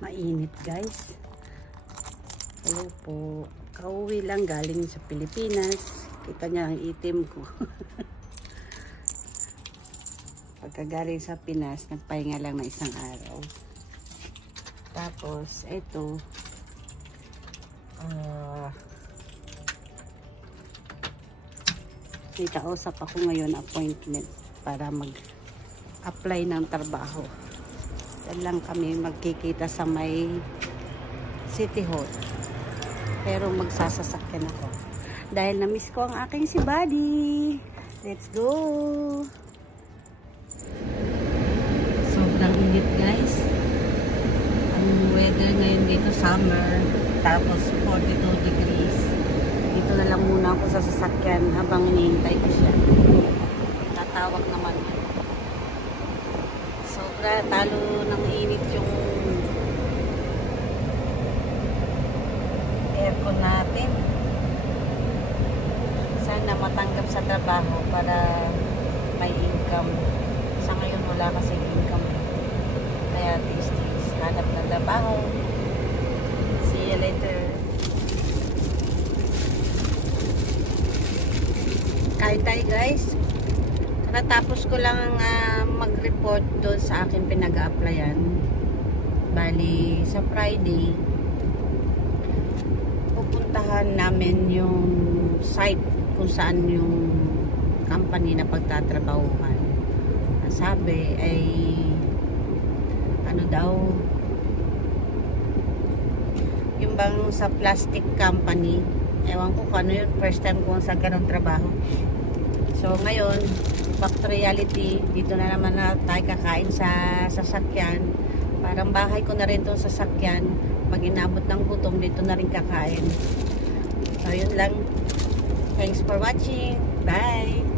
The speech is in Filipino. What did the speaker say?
Mainit guys. Hello po. Kauwi lang galing sa Pilipinas. Kita niya ang itim ko. Pagkagaling sa Pinas, nagpahinga lang na isang araw. Tapos, ito. Nakausap ako ngayon appointment para mag-apply ng trabaho. Yan lang kami magkikita sa may City Hall. Pero magsasasakyan ako. Dahil na-miss ko ang aking si Buddy. Let's go! Sobrang init guys. Ang weather ngayon dito summer. Tapos 42 degrees. Dito na lang muna ako sa sasakyan habang hinihintay ko siya. Tatawag naman. Sobra talo ng init yung aircon natin. Sana matanggap sa trabaho para may income. Sa ngayon wala kasi income. Kaya tis-tis hanap ng trabaho. See you later. Kain tayo guys. Natapos ko lang mag-report doon sa aking pinag-a-applyan. Bali sa Friday pupuntahan namin yung site kung saan yung company na pagtatrabahuhan. Sabi ay ano daw, yung bang sa plastic company, ewan ko kung ano yun, first time ko sa ganong trabaho. So ngayon, back to reality, dito na naman na tayo kakain sa sasakyan. Parang bahay ko na rin itong sasakyan. Pag inabot ng gutom, dito na rin kakain. So yun lang. Thanks for watching. Bye!